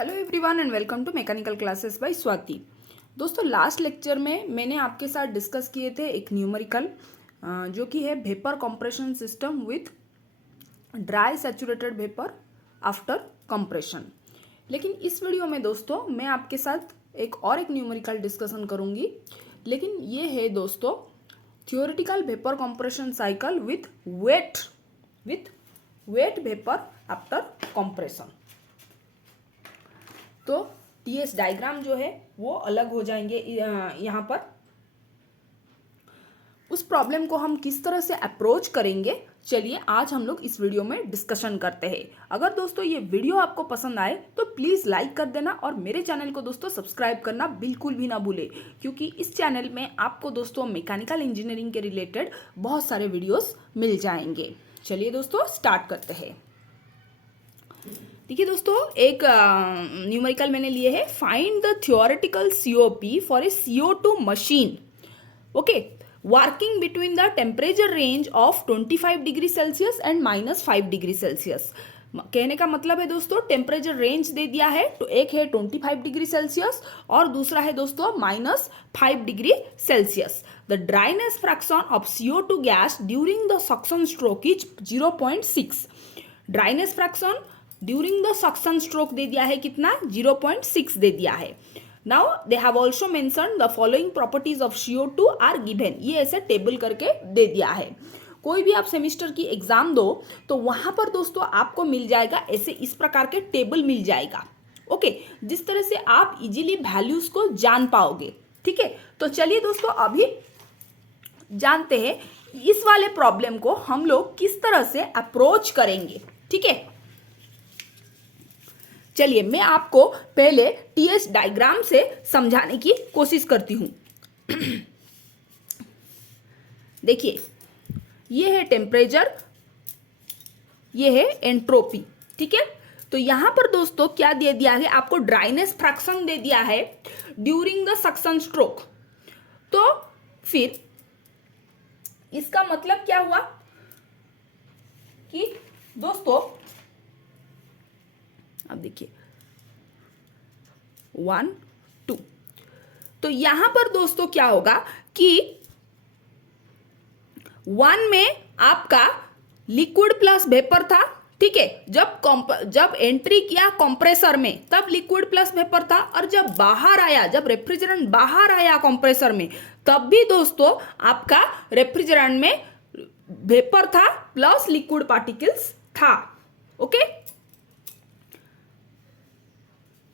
Hello everyone and welcome to mechanical classes by Swati. दोस्तों last lecture में मैंने आपके साथ डिस्कस किए थे एक न्यूमेरिकल जो कि है vapour compression system with dry saturated vapour after compression. लेकिन इस वीडियो में दोस्तों मैं आपके साथ एक न्यूमेरिकल डिस्कशन करूंगी, लेकिन ये है दोस्तों theoretical vapour compression cycle with wet vapour after compression. तो टीएस डायग्राम जो है वो अलग हो जाएंगे। यहाँ पर उस प्रॉब्लम को हम किस तरह से अप्रोच करेंगे, चलिए आज हम लोग इस वीडियो में डिस्कशन करते हैं। अगर दोस्तों ये वीडियो आपको पसंद आए तो प्लीज़ लाइक कर देना और मेरे चैनल को दोस्तों सब्सक्राइब करना बिल्कुल भी ना भूले, क्योंकि इस चैनल में आपको दोस्तों मैकेनिकल इंजीनियरिंग के रिलेटेड बहुत सारे वीडियोस मिल जाएंगे। चलिए दोस्तों स्टार्ट करते हैं। देखिए दोस्तों एक न्यूमेरिकल मैंने लिए है, find the theoretical COP for a CO2 machine okay working between the temperature range of 25 degree Celsius and -5 degree Celsius. कहने का मतलब है दोस्तों टेम्परेचर रेंज दे दिया है, तो एक है 25 डिग्री सेल्सियस और दूसरा है दोस्तों -5 degree Celsius. The dryness fraction of CO2 gas during the suction stroke is 0.6। Dryness fraction during the suction stroke दे दिया है कितना, 0.6 दे दिया है। Now they have also mention the following properties of CO2 are given. ये ऐसे table करके दे दिया है। कोई भी आप सेमिस्टर की एग्जाम दो तो वहां पर दोस्तों आपको मिल जाएगा ऐसे इस प्रकार के टेबल मिल जाएगा ओके, जिस तरह से आप इजीली वैल्यूज को जान पाओगे। ठीक है, तो चलिए दोस्तों अभी जानते हैं इस वाले प्रॉब्लम को हम लोग किस तरह से अप्रोच करेंगे। ठीक है, चलिए मैं आपको पहले टीएस डायग्राम से समझाने की कोशिश करती हूं। देखिए ये है टेम्परेचर, ये है एंट्रोपी। ठीक है, तो यहां पर दोस्तों क्या दे दिया है आपको, ड्राइनेस फ्रैक्शन दे दिया है ड्यूरिंग द सक्शन स्ट्रोक। तो फिर इसका मतलब क्या हुआ कि दोस्तों अब देखिए 1 2, तो यहां पर दोस्तों क्या होगा कि 1 में आपका लिक्विड प्लस वेपर था। ठीक है, जब एंट्री किया कंप्रेसर में तब लिक्विड प्लस वेपर था, और जब बाहर आया, जब रेफ्रिजरेंट बाहर आया कंप्रेसर में तब भी दोस्तों आपका रेफ्रिजरेंट में वेपर था प्लस लिक्विड पार्टिकल्स था। ओके,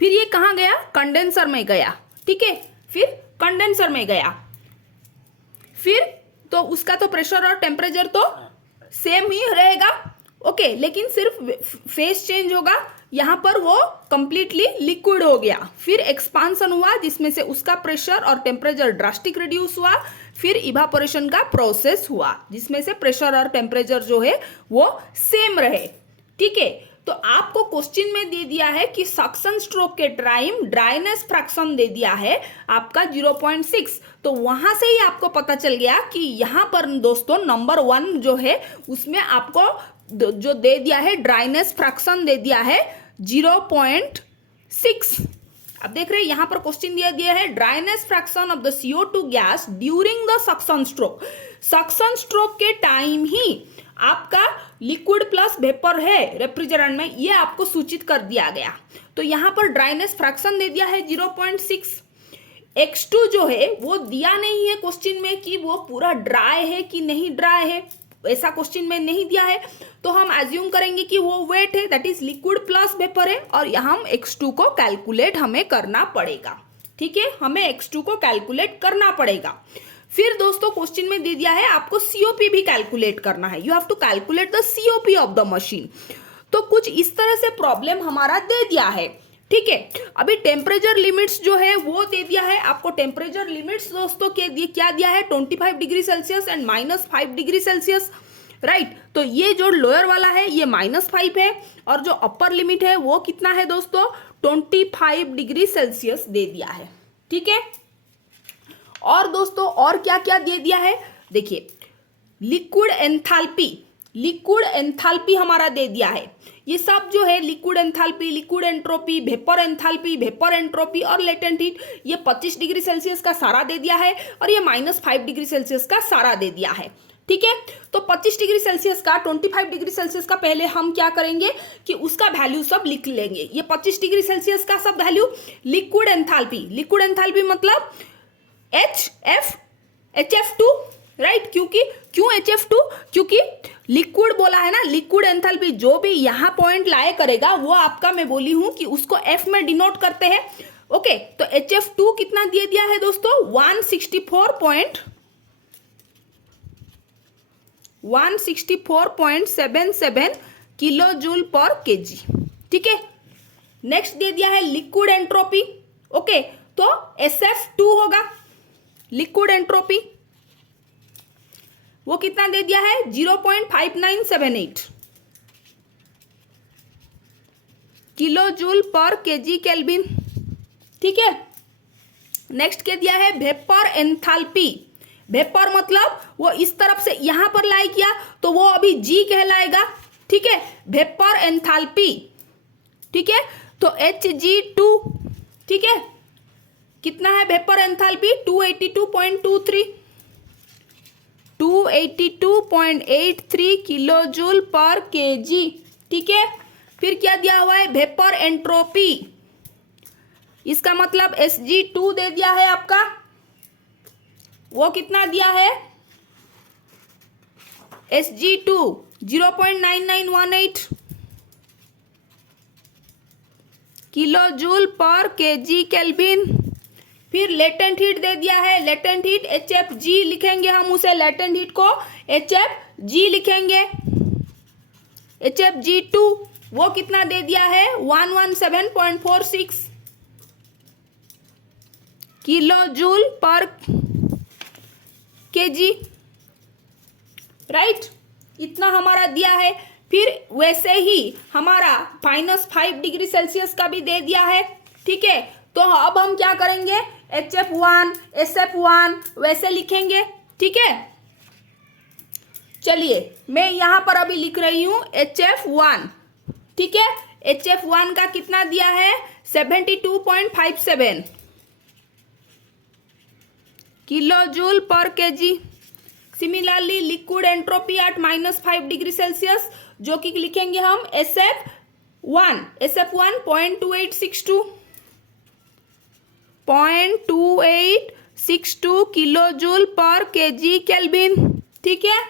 फिर ये कहां गया, कंडेंसर में गया। ठीक है, फिर कंडेंसर में गया, फिर तो उसका तो प्रेशर और टेम्परेचर तो सेम ही रहेगा ओके, लेकिन सिर्फ फेस चेंज होगा। यहां पर वो कंप्लीटली लिक्विड हो गया, फिर एक्सपांसन हुआ जिसमें से उसका प्रेशर और टेम्परेचर ड्रास्टिक रिड्यूस हुआ, फिर इवापोरेशन का प्रोसेस हुआ जिसमें से प्रेशर और टेम्परेचर जो है वो सेम रहे। ठीक है, तो आपको क्वेश्चन में दे दिया है कि सक्शन स्ट्रोक के टाइम ड्राइनेस फ्रैक्शन दे दिया है आपका 0.6। तो वहां से ही आपको पता चल गया कि यहां पर दोस्तों नंबर 1 जो है उसमें आपको जो दे दिया है ड्राइनेस फ्रैक्शन दे दिया है 0.6। अब देख रहे हैं यहां पर क्वेश्चन दिया है dryness fraction of the CO2 gas during the suction stroke. Suction stroke के टाइम ही आपका लिक्विड प्लस वेपर है रेफ्रिजरेंट में, ये आपको सूचित कर दिया गया। तो यहां पर ड्राइनेस फ्रैक्शन दे दिया है 0.6। X2 जो है वो दिया नहीं है क्वेश्चन में कि वो पूरा ड्राई है कि नहीं ड्राई है, ऐसा क्वेश्चन में नहीं दिया है। तो हम एज्यूम करेंगे कि वो वेट है, that is liquid plus vapour है, और यहाँ हम X2 को कैलकुलेट हमें करना पड़ेगा। ठीक है, हमें X2 को कैलकुलेट करना पड़ेगा। फिर दोस्तों क्वेश्चन में दे दिया है आपको सीओपी भी कैलकुलेट करना है, you have to calculate the COP of the machine. तो कुछ इस तरह से प्रॉब्लम हमारा दे दिया है। ठीक है, अभी टेम्परेचर लिमिट्स जो है वो दे दिया है आपको। टेम्परेचर लिमिट्स दोस्तों के दिए क्या दिया है, 25 degree Celsius and -5 degree Celsius. Right, तो ये जो लोअर वाला है ये -5 है, और जो अपर लिमिट है वो कितना है दोस्तों, 25 डिग्री सेल्सियस दे दिया है। ठीक है, और दोस्तों और क्या क्या दे दिया है, देखिए लिक्विड एंथैल्पी लिक्विड एंथैल्पी हमारा दे दिया है। ये सब जो है liquid enthalpy, liquid entropy, vapour enthalpy, vapour entropy और लेटेंट हीट, ये 25 डिग्री सेल्सियस का सारा दे दिया है और ये -5 डिग्री सेल्सियस का सारा दे दिया है। ठीक है, तो 25 डिग्री सेल्सियस का, 25 डिग्री सेल्सियस का पहले हम क्या करेंगे कि उसका वैल्यू सब लिख लेंगे। ये 25 डिग्री सेल्सियस का सब value, liquid enthalpy, liquid enthalpy मतलब HF2, राइट। क्यों HF2? क्योंकि लिक्विड बोला है ना, लिक्विड एंथैल्पी जो भी यहाँ पॉइंट लाए करेगा वो आपका, मैं बोली हूं कि उसको F में डिनोट करते हैं। ओके, तो HF2 कितना दे दिया है दोस्तों? 164.77 किलो जूल पर केजी। ठीक है, नेक्स्ट दे दिया है लिक्विड एंट्रोपी। ओके, तो SF2 होगा लिक्विड एंट्रोपी, वो कितना दे दिया है? 0.5978 kilo joule per kg kelvin. ठीक है, नेक्स्ट क्या दिया है? Vapour enthalpy. वेपर मतलब वो इस तरफ से यहां पर लाई किया तो वो अभी जी कहलाएगा। ठीक है, वेपर एंथैल्पी। ठीक है, तो Hg2। ठीक है, कितना है vapour enthalpy? 282.83 kilo joule per KG. ठीक है, फिर क्या दिया हुआ है? वेपर एंट्रोपी, इसका मतलब Sg2 दे दिया है आपका, वो कितना दिया है? Sg2 0.9918 kilo joule per kg kelvin. फिर लेटेंट हीट दे दिया है, लेटेंट हीट HFG लिखेंगे हम उसे, लेटेंट हीट को HFG लिखेंगे। HFG2 वो कितना दे दिया है? 117.46 kilo joule per KG, right. इतना हमारा दिया है। फिर वैसे ही हमारा -5 डिग्री सेल्सियस का भी दे दिया है। ठीक है, तो अब हम क्या करेंगे? HF1, SF1 वैसे लिखेंगे। ठीक है, चलिए मैं यहां पर अभी लिख रही हूं HF1। ठीक है, HF1 का कितना दिया है? 72.57 kilo joule per kg. Similarly liquid entropy at -5 degree Celsius, जो कि लिखेंगे हम SF1 0.2862 kilo joule per kg kelvin. ठीक है,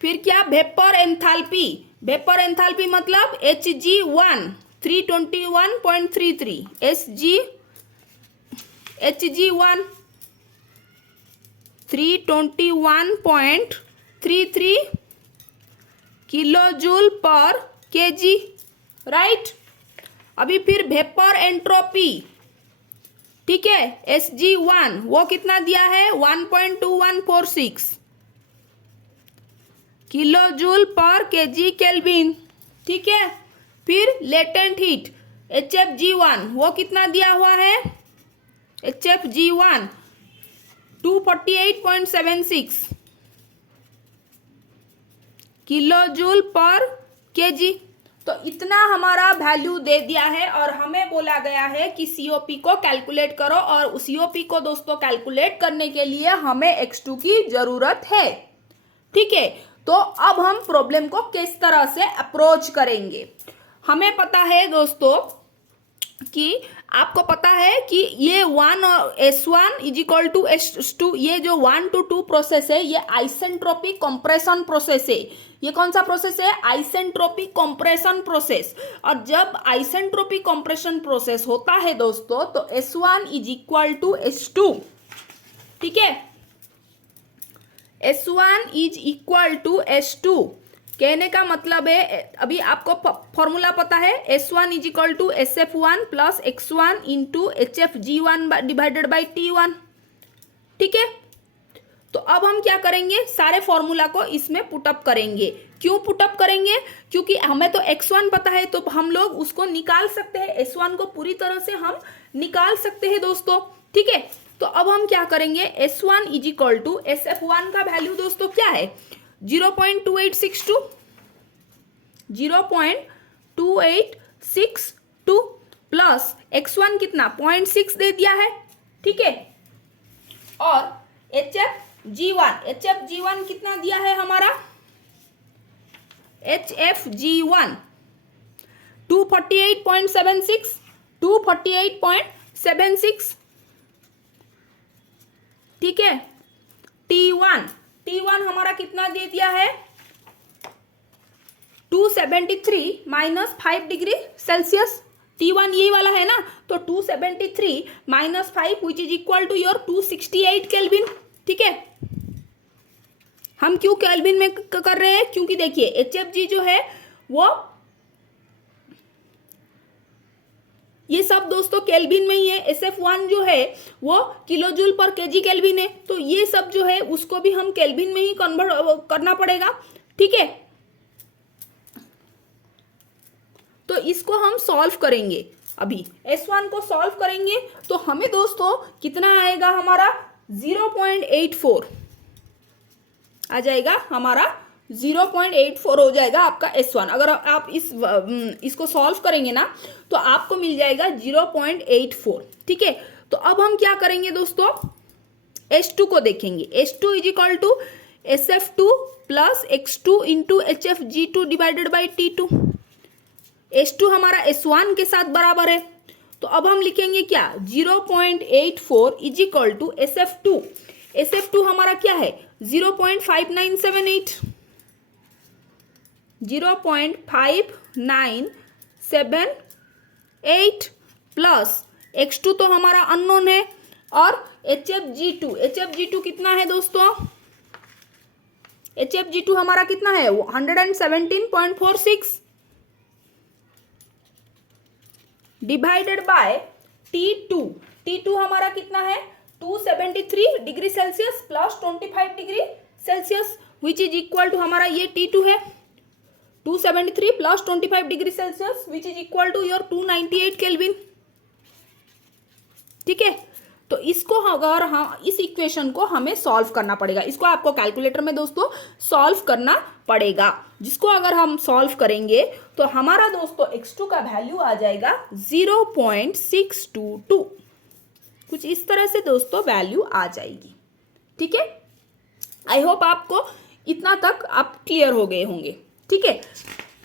फिर क्या? वेपर एंथैल्पी, वेपर एंथैल्पी मतलब Hg1 321.33 Hg1 321.33 kilo joule per KG, right. अभी फिर वेपर एंट्रोपी, ठीक है, Sg1 वो कितना दिया है? 1.2146 kilo joule per kg kelvin. ठीक है, फिर लेटेंट हीट HFG1 वो कितना दिया हुआ है? HFG1 248.76 kilo joule per KG. तो इतना हमारा वैल्यू दे दिया है और हमें बोला गया है कि COP को कैलकुलेट करो, और COP को दोस्तों कैलकुलेट करने के लिए हमें X2 की जरूरत है। ठीक है, तो अब हम प्रॉब्लम को किस तरह से अप्रोच करेंगे? हमें पता है दोस्तों कि आपको पता है कि ये 1 और S1 is equal to S2, ये जो 1 to 2 प्रोसेस है ये आइसेंट्रोपिक कंप्रेशन प्रोसेस है। ये कौन सा प्रोसेस है? Isentropic compression process. और जब आइसेंट्रोपिक कंप्रेशन प्रोसेस होता है दोस्तों तो S1 is equal to S2। ठीक है, S1 is equal to S2 कहने का मतलब है, अभी आपको फॉर्मूला पता है, S1 is equal to SF1 plus X1 into HFG1 divided by T1। ठीक है, तो अब हम क्या करेंगे? सारे फॉर्मूला को इसमें पुटअप करेंगे। क्यों पुटअप करेंगे? क्योंकि हमें तो X1 पता है तो हम लोग उसको निकाल सकते हैं, S1 को पूरी तरह से हम निकाल सकते हैं दोस्तों। ठीक है, तो अब हम क्या करेंगे? S1 is equal to SF1 का वैल्यू दोस्तों क्या है? 0.2862 0.2862 प्लस x1 कितना 0.6 दे दिया है, ठीक है। और HFG1 कितना दिया है हमारा, HFG1 248.76, ठीक है। T1 हमारा कितना दे दिया है 273 -5 डिग्री सेल्सियस। T1 यही वाला है ना, तो 273 -5 which is equal to your 268 kelvin, ठीक है। हम क्यों केल्विन में कर रहे हैं, क्योंकि देखिए HFG जो है वो ये सब दोस्तों केल्विन में ही है, SF1 जो है वो किलोजूल पर केजी केल्विन है, तो ये सब जो है उसको भी हम केल्विन में ही कन्वर्ट करना पड़ेगा, ठीक है। तो इसको हम सॉल्व करेंगे, अभी S1 को सॉल्व करेंगे तो हमें दोस्तों कितना आएगा, हमारा 0.84 आ जाएगा, हमारा 0.84 हो जाएगा आपका S1। अगर आप इसको सॉल्व करेंगे ना तो आपको मिल जाएगा 0.84, ठीक है। तो अब हम क्या करेंगे दोस्तों, S2 को देखेंगे। S2 is equal to SF2 plus X2 into HFG2 divided by T2। S2 हमारा S1 के साथ बराबर है, तो अब हम लिखेंगे क्या 0.84 इज इक्वल टू SF2 हमारा क्या है 0.5978 0.5978 प्लस X2 तो हमारा अननोन है, और HFG2 कितना है दोस्तों, HFG2 हमारा कितना है 117.46 डिवाइडेड बाय T2 हमारा कितना है 273 degree Celsius plus 25 degree Celsius which is equal to, हमारा ये T2 है 273 plus 25 degree Celsius which is equal to your 298 kelvin, ठीक है। तो इसको अगर हम इस इक्वेशन को हमें सॉल्व करना पड़ेगा, इसको आपको कैलकुलेटर में दोस्तों सॉल्व करना पड़ेगा, जिसको अगर हम सॉल्व करेंगे तो हमारा दोस्तों x2 का वैल्यू आ जाएगा 0.622, कुछ इस तरह से दोस्तों वैल्यू आ जाएगी, ठीक है। आई होप आपको इतना तक आप क्लियर हो गए होंगे, ठीक है।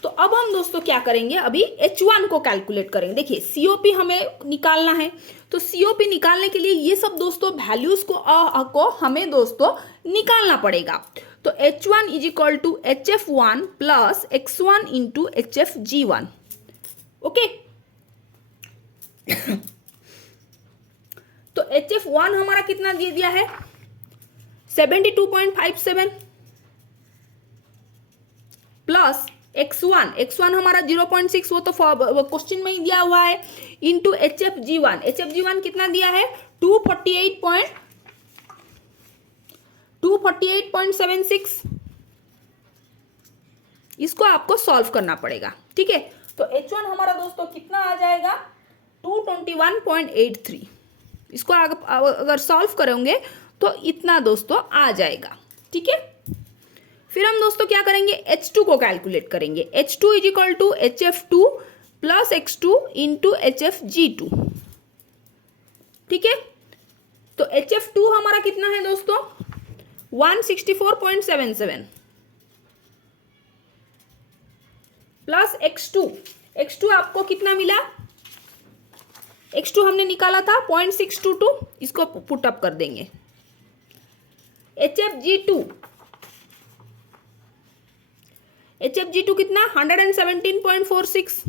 तो अब हम दोस्तों क्या करेंगे, अभी H1 को कैलकुलेट करेंगे। देखिए COP हमें निकालना है, तो COP निकालने के लिए ये सब दोस्तों वैल्यूज को हमें दोस्तों निकालना पड़ेगा। तो H1 is equal to HF1 plus X1 into HFG1, okay. तो HF1 हमारा कितना दे दिया है 72.57 प्लस X1 हमारा 0.6, वो तो क्वेश्चन में ही दिया हुआ है, इंटू HFG1 कितना दिया है 248.76, इसको आपको सॉल्व करना पड़ेगा, ठीक है। तो H1 हमारा दोस्तों कितना आ जाएगा 221.83, इसको अगर सॉल्व करेंगे तो इतना दोस्तों आ जाएगा, ठीक है। फिर हम दोस्तों क्या करेंगे H2 को कैलकुलेट करेंगे। H2 is equal to HF2 plus X2 into HFG2, ठीक है। तो HF2 हमारा कितना है दोस्तों 164.77 प्लस X2 आपको कितना मिला, X2 हमने निकाला था 0.622, इसको पुट अप कर देंगे। HFG2 कितना 117.46,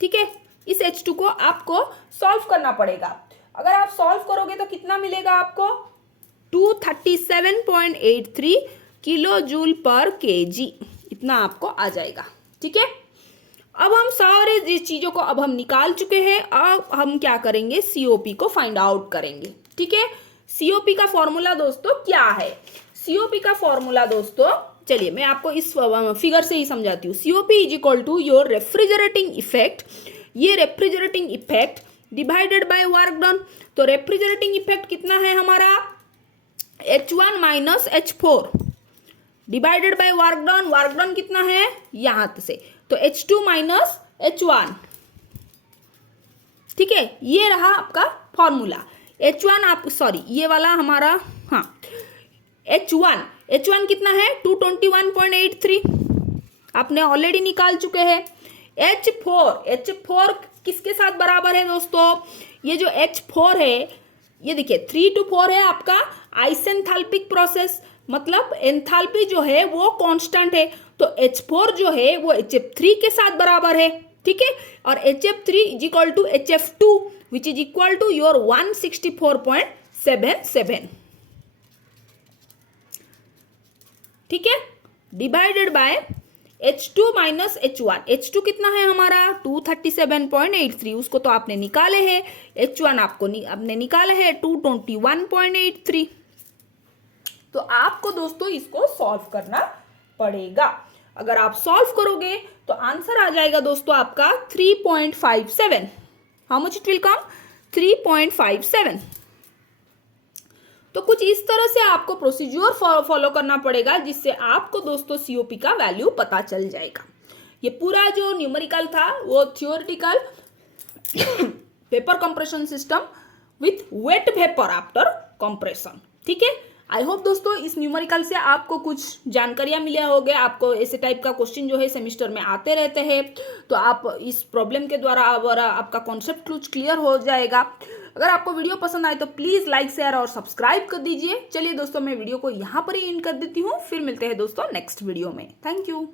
ठीक है। इस H2 को आपको सॉल्व करना पड़ेगा, अगर आप सॉल्व करोगे तो कितना मिलेगा आपको 237.83 किलो जूल पर केजी, इतना आपको आ जाएगा, ठीक है। अब हम सारे चीजों को अब हम निकाल चुके हैं, अब हम क्या करेंगे COP को फाइंड आउट करेंगे, ठीक है। COP का फॉर्मूला दोस्तों क्या है, COP का फॉर्मूला दोस्तों चलिए मैं आपको इस फिगर से ही समझाती हूँ। COP is equal to your refrigerating effect, ये refrigerating effect divided by work done. तो रेफ्रिजरेटिंग इफेक्ट कितना है हमारा H1 minus H4 divided by work done कितना है यहां से, तो H2 माइनस H1, ठीक है, ये रहा आपका फॉर्मूला। H1 आप सॉरी ये वाला हमारा, हाँ H1 कितना है 221.83 आपने ऑलरेडी निकाल चुके हैं। H4 किसके साथ बराबर है दोस्तों, ये जो H4 है ये देखिए 3 to 4 है आपका आइसेंथैल्पिक प्रोसेस, मतलब एंथैल्पी जो है वो कांस्टेंट है, तो H4 जो है वो HF3 के साथ बराबर है, ठीक है, और HF3 is equal to HF2 which is equal to your 164.77, ठीक है, divided by H2 minus H1 कितना है हमारा 237.83, उसको तो आपने निकाले हैं, H1 आपने निकाला है 221.83, तो आपको दोस्तों इसको सॉल्व करना पड़ेगा। अगर आप सॉल्व करोगे तो आंसर आ जाएगा दोस्तों आपका 3.57, how much it will come 3.57। तो कुछ इस तरह से आपको प्रोसीजर फॉलो करना पड़ेगा जिससे आपको दोस्तों सीओपी का वैल्यू पता चल जाएगा। ये पूरा जो न्यूमेरिकल था वो theoretical vapour compression system with wet vapour after compression, ठीक है। आई होप दोस्तों इस न्यूमेरिकल से आपको कुछ जानकारियां मिले होंगे। आपको ऐसे टाइप का क्वेश्चन जो है सेमेस्टर में आते रहते हैं, तो आप इस प्रॉब्लम के द्वारा आपका कॉन्सेप्ट कुछ क्लियर हो जाएगा। अगर आपको वीडियो पसंद आए तो प्लीज़ लाइक शेयर और सब्सक्राइब कर दीजिए। चलिए दोस्तों मैं वीडियो को यहाँ पर ही एंड कर देती हूँ, फिर मिलते हैं दोस्तों नेक्स्ट वीडियो में। Thank you.